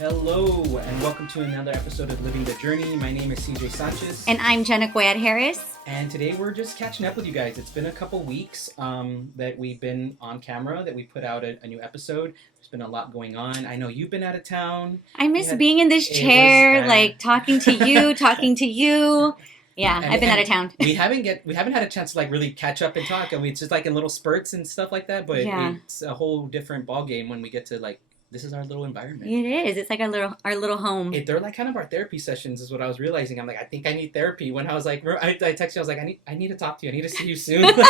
Hello, and welcome to another episode of Living the Journey. My name is Sanchez. And I'm Jena Cuellar. And today we're just catching up with you guys. It's been a couple weeks that we've been on camera, that we put out a new episode. There's been a lot going on. I know you've been out of town. I miss being in this chair, talking to you. Yeah, I've been out of town. we haven't had a chance to really catch up and talk. And it's just in little spurts and stuff like that. But it's a whole different ball game when we get to this is our little environment. It is. It's like our little home. They're kind of our therapy sessions, is what I was realizing. I'm like, I think I need therapy. When I was I texted you, I was like, I need to talk to you. I need to see you soon. I'm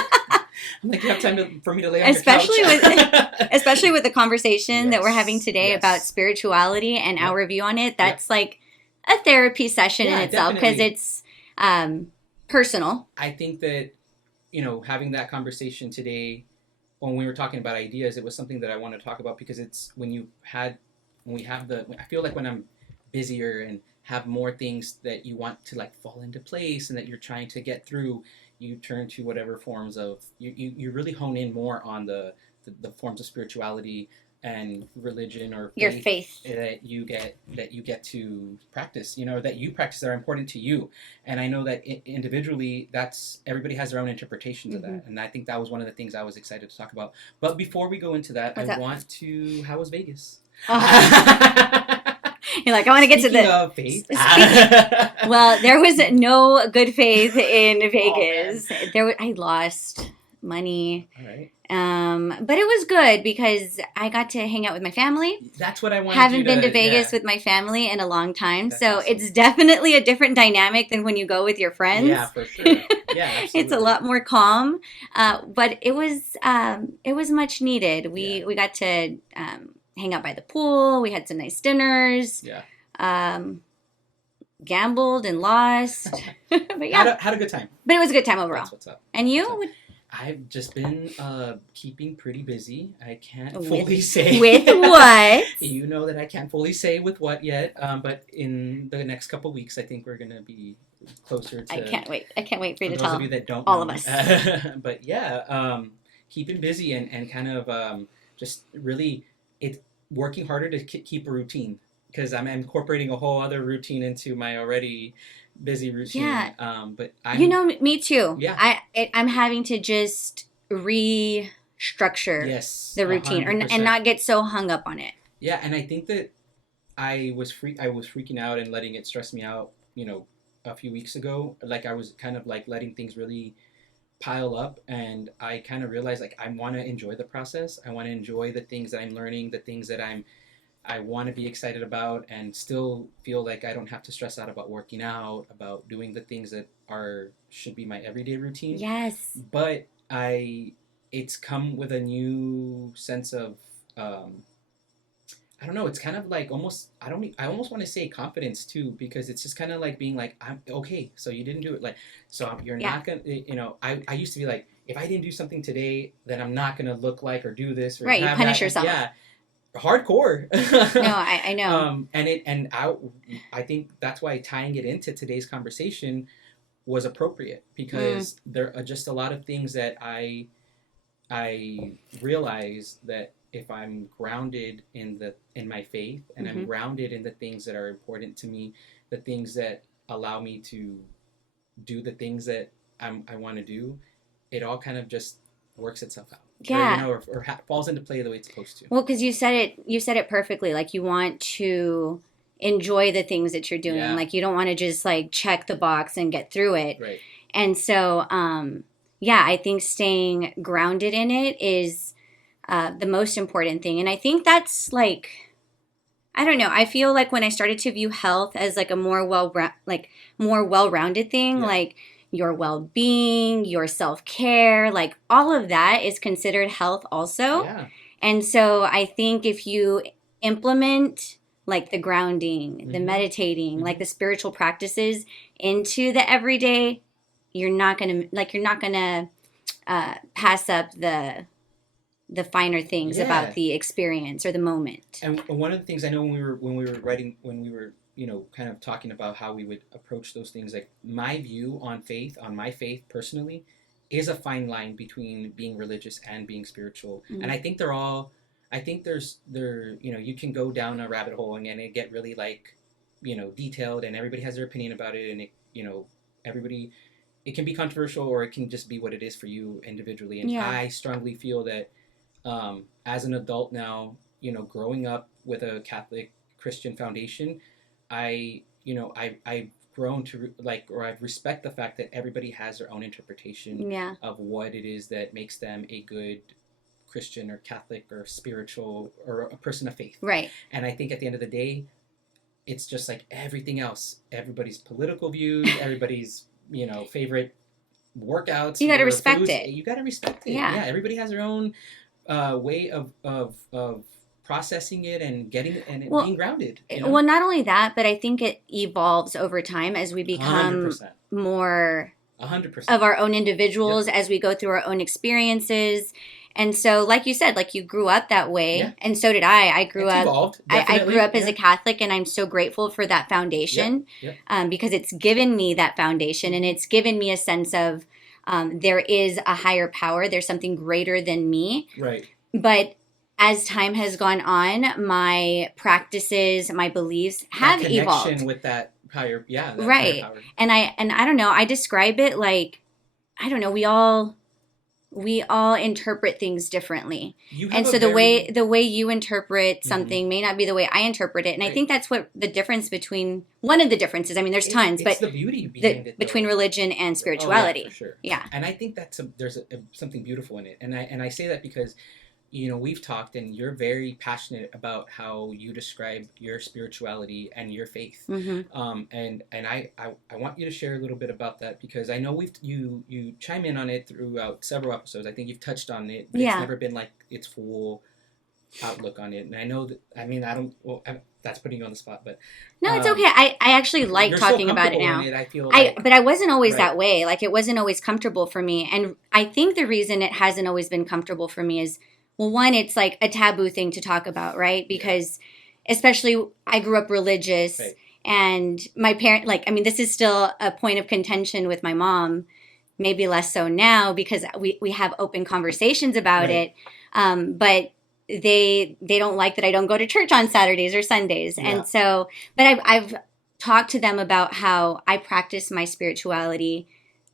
like, you have time for me to lay on your couch. Especially with the conversation that we're having today about spirituality and our view on it. That's like a therapy session in itself, because it's personal. I think that, having that conversation today, when we were talking about ideas, it was something that I want to talk about, because it's I feel like when I'm busier and have more things that you want to fall into place and that you're trying to get through, you turn to whatever forms of, you really hone in more on the forms of spirituality and religion or your faith that you get to practice, that you practice, that are important to you. And I know that individually, everybody has their own interpretations of that. And I think that was one of the things I was excited to talk about. But before we go into that, how was Vegas? Oh. You're like, I want to get to the faith. Well, there was no good faith in Vegas. I lost money. All right. But it was good because I got to hang out with my family. That's what I wanted. Haven't been to Vegas with my family in a long time. That's so awesome. It's definitely a different dynamic than when you go with your friends. Yeah, for sure. Yeah, absolutely. It's a lot more calm. But it was much needed. We got to hang out by the pool. We had some nice dinners. Yeah. Gambled and lost. But yeah. Had a good time. But it was a good time overall. That's what's up. And you? I've just been keeping pretty busy. I can't fully say. With what? You know that I can't fully say with what yet. But in the next couple weeks, I think we're going to be closer to... I can't wait. I can't wait for you to those tell of you that don't all know. of us. But yeah, keeping busy and kind of just really working harder to keep a routine. Because I'm incorporating a whole other routine into my already busy routine. Yeah. But me too. Yeah. I'm having to just restructure the routine and not get so hung up on it. Yeah, and I think that I was freaking out and letting it stress me out, a few weeks ago. I was kind of letting things really pile up, and I kind of realized I want to enjoy the process. I want to enjoy the things that I'm learning, the things that I want to be excited about, and still feel like I don't have to stress out about working out, about doing the things that should be my everyday routine. Yes. But it's come with a new sense of, I don't know, it's kind of I almost want to say confidence too, because it's just kind of being I'm okay, so you didn't do it. You're not going to, I used to be if I didn't do something today, then I'm not going to look like or do this. Or right, you punish yourself. Yeah. Hardcore. No, I know. I think that's why tying it into today's conversation was appropriate, because there are just a lot of things that I realize that if I'm grounded in my faith, and I'm grounded in the things that are important to me, the things that allow me to do the things that I want to do, it all kind of just works itself out. Yeah. Or falls into play the way it's supposed to. Well, because you said it perfectly. You want to enjoy the things that you're doing. Yeah. You don't want to just check the box and get through it. Right. And so, I think staying grounded in it is the most important thing. And I think that's I don't know. I feel when I started to view health as a more well-rounded thing, yeah. Your well-being, your self-care, all of that is considered health also. Yeah. And so I think if you implement like the grounding, the Mm-hmm. meditating, like Mm-hmm. the spiritual practices into the everyday, you're not gonna pass up the finer things about Yeah. the experience or the moment. And one of the things I know when we were kind of talking about how we would approach those things, like my view on faith, on my faith personally, is a fine line between being religious and being spiritual. And Mm. I think they're all, I think you can go down a rabbit hole and it get really like, detailed, and everybody has their opinion about it, and everybody, it can be controversial, or it can just be what it is for you individually. And Yeah. I strongly feel that as an adult now, growing up with a Catholic Christian foundation, I've grown to or I respect the fact that everybody has their own interpretation Yeah. of what it is that makes them a good Christian or Catholic or spiritual or a person of faith. Right. And I think at the end of the day, it's just like everything else. Everybody's political views, everybody's favorite workouts. You got to or respect foods. it. You got to respect it. Yeah. Yeah, everybody has their own way of processing it and getting it and Well, being grounded. Well, not only that, but I think it evolves over time as we become 100%. more 100%. of our own individuals, as we go through our own experiences. And so, like you said, like you grew up that way, Yeah. and so did I. I grew It's up. evolved, I definitely. grew up as Yeah. a Catholic, and I'm so grateful for that foundation, because it's given me that foundation, and it's given me a sense of there is a higher power. There's something greater than me. Right. But as time has gone on, my practices, my beliefs have that evolved. connection with that higher, that Right. higher power. And I don't know. I describe it like, I don't know. We all interpret things differently. And so the way you interpret something may not be the way I interpret it. And I think that's what the difference between, one of the differences, I mean, there's tons, it's but the beauty behind it, between though. religion and spirituality. Oh, yeah, for sure. Yeah. And I think there's something beautiful in it. And I say that because we've talked, and you're very passionate about how you describe your spirituality and your faith. Mm-hmm. And I want you to share a little bit about that, because I know you chime in on it throughout several episodes. I think you've touched on it, but it's never been like its full outlook on it. And I know that, I mean, that's putting you on the spot, but no, it's okay. I actually like talking about it now. I feel but I wasn't always that way. Like, it wasn't always comfortable for me. And I think the reason it hasn't always been comfortable for me is, well, one, it's like a taboo thing to talk about, right? Because especially I grew up religious, and my parent, this is still a point of contention with my mom, maybe less so now because we have open conversations about it. But they don't like that I don't go to church on Saturdays or Sundays. Yeah. And so, but I've talked to them about how I practice my spirituality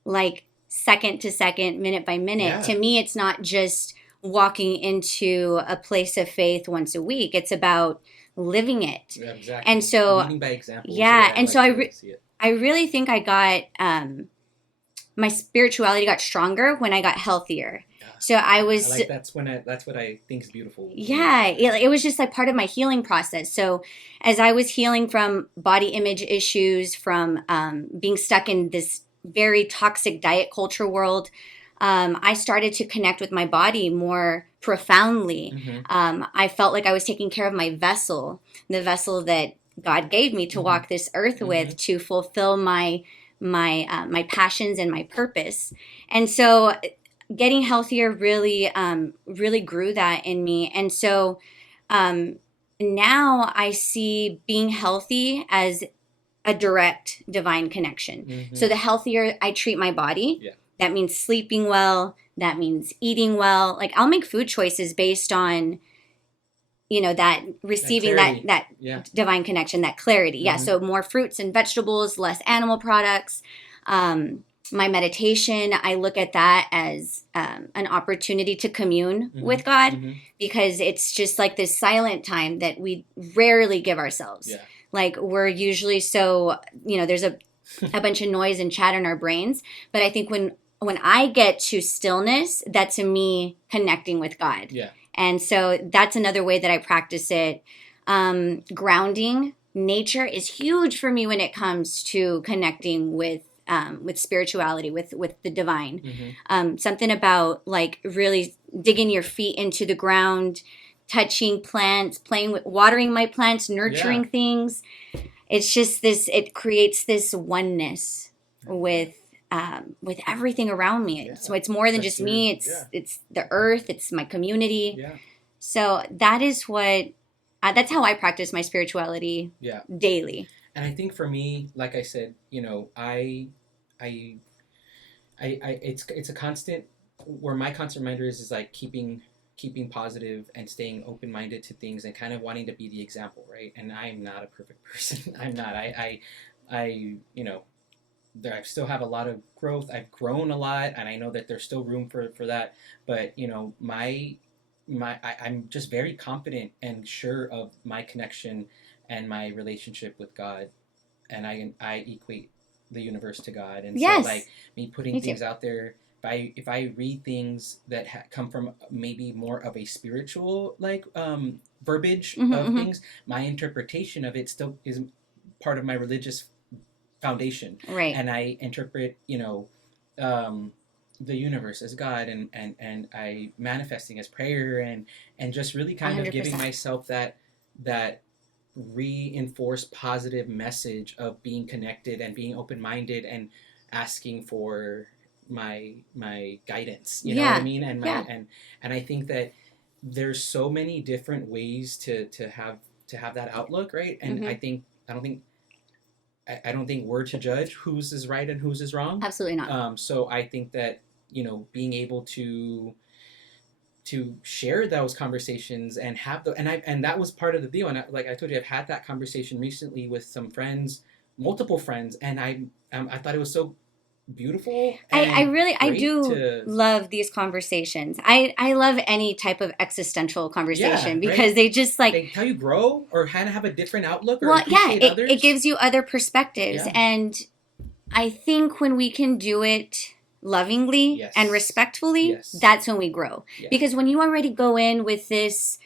like second to second, minute by minute. Yeah. To me, it's not just walking into a place of faith once a week. It's about living it. Yeah, exactly. And so, leading by example. Yeah. And so I really think I got, my spirituality got stronger when I got healthier. Yeah. So that's what I think is beautiful. Yeah. It was just like part of my healing process. So as I was healing from body image issues, from being stuck in this very toxic diet culture world, I started to connect with my body more profoundly. Mm-hmm. I felt like I was taking care of my vessel, the vessel that God gave me to walk this earth with, to fulfill my passions and my purpose. And so getting healthier really grew that in me. And so now I see being healthy as a direct divine connection. Mm-hmm. So the healthier I treat my body, that means sleeping well, that means eating well. Like, I'll make food choices based on, that receiving that divine connection, that clarity. Mm-hmm. Yeah. So more fruits and vegetables, less animal products. My meditation, I look at that as an opportunity to commune with God, because it's just like this silent time that we rarely give ourselves. Yeah. Like, we're usually so, there's a bunch of noise and chatter in our brains. But I think when I get to stillness, that's me connecting with God. Yeah. And so that's another way that I practice it. Grounding, nature is huge for me when it comes to connecting with spirituality, with the divine. Mm-hmm. Something about like really digging your feet into the ground, touching plants, playing with, watering my plants, nurturing Yeah. things. It's just this. It creates this oneness with everything around me. Yeah. So it's more than That's just your, me. yeah. It's the earth. It's my community. Yeah. So that is what. That's how I practice my spirituality Yeah. daily. And I think for me, like I said, I, it's a constant. Where my constant reminder is like keeping positive and staying open minded to things and kind of wanting to be the example, right? And I'm not a perfect person. I'm not. I I still have a lot of growth. I've grown a lot, and I know that there's still room for that. But I'm just very confident and sure of my connection and my relationship with God, and I equate the universe to God, and so Yes, like me putting me too. things out there. If I read things that come from maybe more of a spiritual like verbiage Mm-hmm, of mm-hmm. things, my interpretation of it still is part of my religious foundation, Right. and I interpret um, the universe as God, and I manifesting as prayer, and just really A kind of hundred giving percent. myself that reinforced positive message of being connected and being open minded and asking for my guidance. You know what I Yeah. mean? Yeah. And I think that there's so many different ways to have that outlook, right? And Mm-hmm. I don't think we're to judge whose is right and whose is wrong. Absolutely not. So I think that being able to share those conversations and have the and that was part of the deal. And like I told you, I've had that conversation recently with some friends, multiple friends, and I thought it was so beautiful I and really I great do to love these conversations. I love any type of existential yeah, conversation because right. they just like, They tell you grow or kind of have a different outlook or well, yeah, appreciate it others. gives you other perspectives. Yeah. And I think when we can do it lovingly and Yes. respectfully, Yes. that's when we grow. Yeah. Because when you already go in with this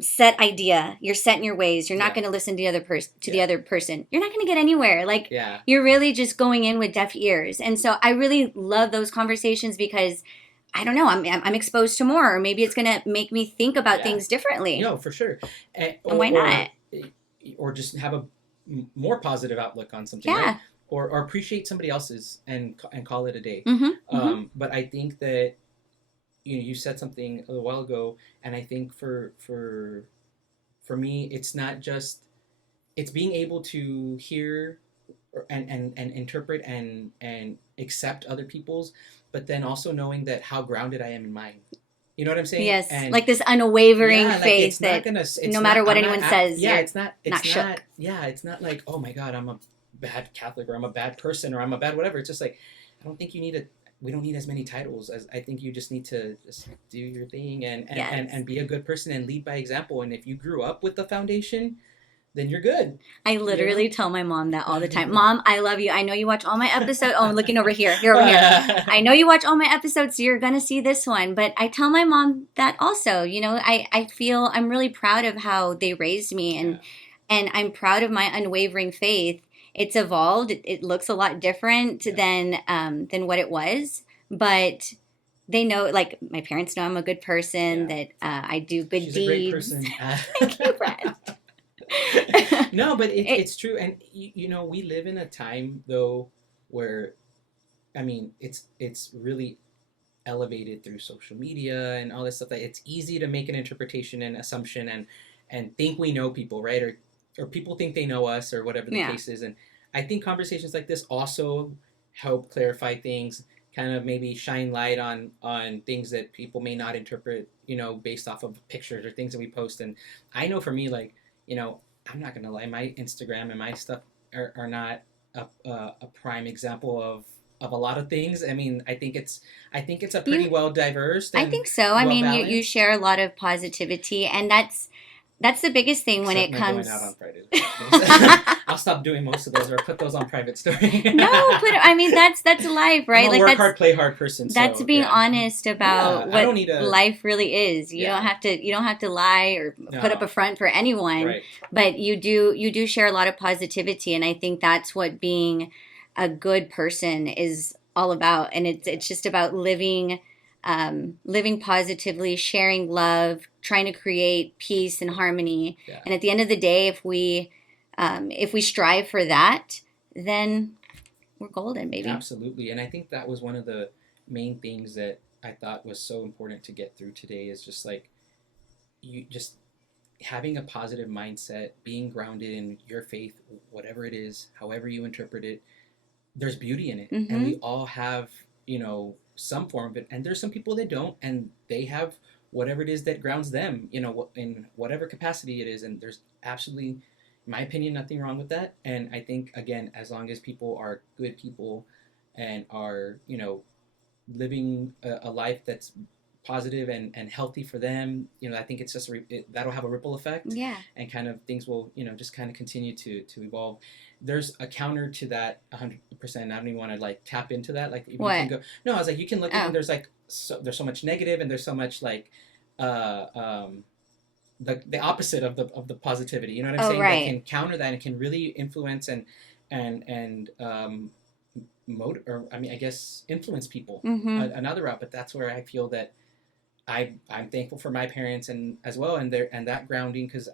set idea, you're set in your ways. You're not Yeah. going to listen to the other person. To the Yeah. other person, you're not going to get anywhere. Like Yeah. you're really just going in with deaf ears. And so I really love those conversations because I don't know. I'm exposed to more, or maybe it's going to make me think about Yeah. things differently. No, for sure. And why not? Or just have a more positive outlook on something, right? Yeah. Or appreciate somebody else's and call it a day. Mm-hmm. Mm-hmm. But I think that you said something a little while ago, and I think for me, it's not just it's being able to hear and interpret and accept other people's, but then also knowing that how grounded I am in mine. You know what I'm saying? Yes, And like this unwavering yeah, like faith it's not that gonna no it's not matter what I'm not anyone says, yeah, you're it's not not shook. yeah, it's not like, oh my god, I'm a bad Catholic or I'm a bad person or I'm a bad whatever. It's just like I don't think you need a we don't need as many titles as I think you just need to just do your thing Yes. and be a good person and lead by example. And if you grew up with the foundation, then you're good. I You literally know? tell my mom that all the time. Mom, I love you. I know you watch all my episodes. Oh, I'm looking over here. Here, over here. I know you watch all my episodes, so you're going to see this one. But I tell my mom that also. I feel I'm really proud of how they raised me, Yeah. and I'm proud of my unwavering faith. It's evolved. It looks a lot different Yeah. than what it was. But they know, like, my parents know I'm a good person, Yeah. that I do good She's a great deeds. person. Thank you, Brad. No, but it's true, and we live in a time though where, I mean, it's really elevated through social media and all this stuff that it's easy to make an interpretation and assumption and think we know people, right? Or people think they know us or whatever the Yeah. case is. And I think conversations like this also help clarify things, kind of maybe shine light on things that people may not interpret, based off of pictures or things that we post. And I know for me, like, I'm not gonna lie, my Instagram and my stuff are not a prime example of a lot of things. I mean, I think it's a pretty You well diverse I and think so. I well mean, you balanced. share a lot of positivity, and that's the biggest thing when Except it my going out on comes. Fridays. I'll stop doing most of those or put those on private story. No, but I mean that's life, I'm right? a Like work hard, play hard person. that's So being yeah, honest yeah. about I what don't need a life really is. yeah. You don't have to lie or put up a No, front for anyone, right. but you do share a lot of positivity, and I think that's what being a good person is all about. And it's just about living living positively, sharing love, trying to create peace and harmony. Yeah. And at the end of the day, if we strive for that, then we're golden, baby. Absolutely. And I think that was one of the main things that I thought was so important to get through today is just like you just having a positive mindset, being grounded in your faith, whatever it is, however you interpret it, there's beauty in it. Mm-hmm. And we all have, some form of it. And there's some people that don't, and they have whatever it is that grounds them, in whatever capacity it is. And there's absolutely, in my opinion, nothing wrong with that. And I think, again, as long as people are good people and are, living a life that's positive and healthy for them, I think it's just that'll have a ripple effect. Yeah. And kind of things will, just kind of continue to evolve. There's a counter to that 100%. I don't even want to like tap into that. Like, what? You can go. No, I was like, you can look at, and there's like, there's so much negative, and there's so much like, the opposite of the positivity. You know what I'm saying? Right. That can counter that and can really influence and I guess influence people another route. But that's where I feel that I'm thankful for my parents and as well, and that grounding, because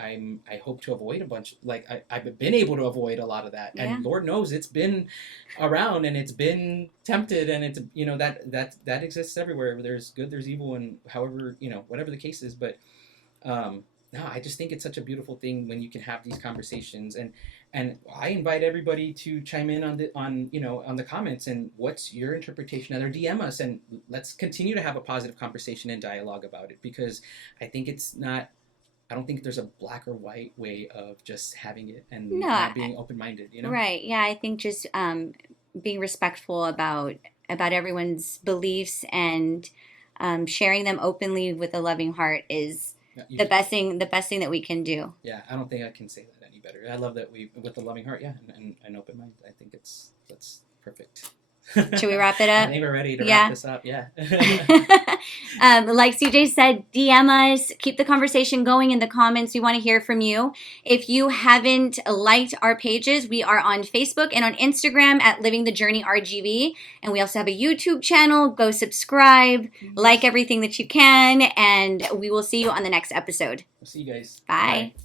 I hope to avoid a bunch, like I've been able to avoid a lot of that. Yeah. And Lord knows it's been around and it's been tempted, and it's that exists everywhere. There's good, there's evil, and however whatever the case is. But no, I just think it's such a beautiful thing when you can have these conversations, and I invite everybody to chime in on the comments and what's your interpretation, or DM us, and let's continue to have a positive conversation and dialogue about it, because I don't think there's a black or white way of just having it and not being open-minded, Right. Yeah, I think just being respectful about everyone's beliefs and sharing them openly with a loving heart is the best thing that we can do. Yeah, I don't think I can say that any better. I love that we, with a loving heart, and open mind. I think that's perfect. Should we wrap it up? I think we're ready to wrap this up. Yeah. Like CJ said, DM us. Keep the conversation going in the comments. We want to hear from you. If you haven't liked our pages, we are on Facebook and on Instagram at Living the Journey RGV. And we also have a YouTube channel. Go subscribe, like everything that you can, and we will see you on the next episode. We'll see you guys. Bye. Bye.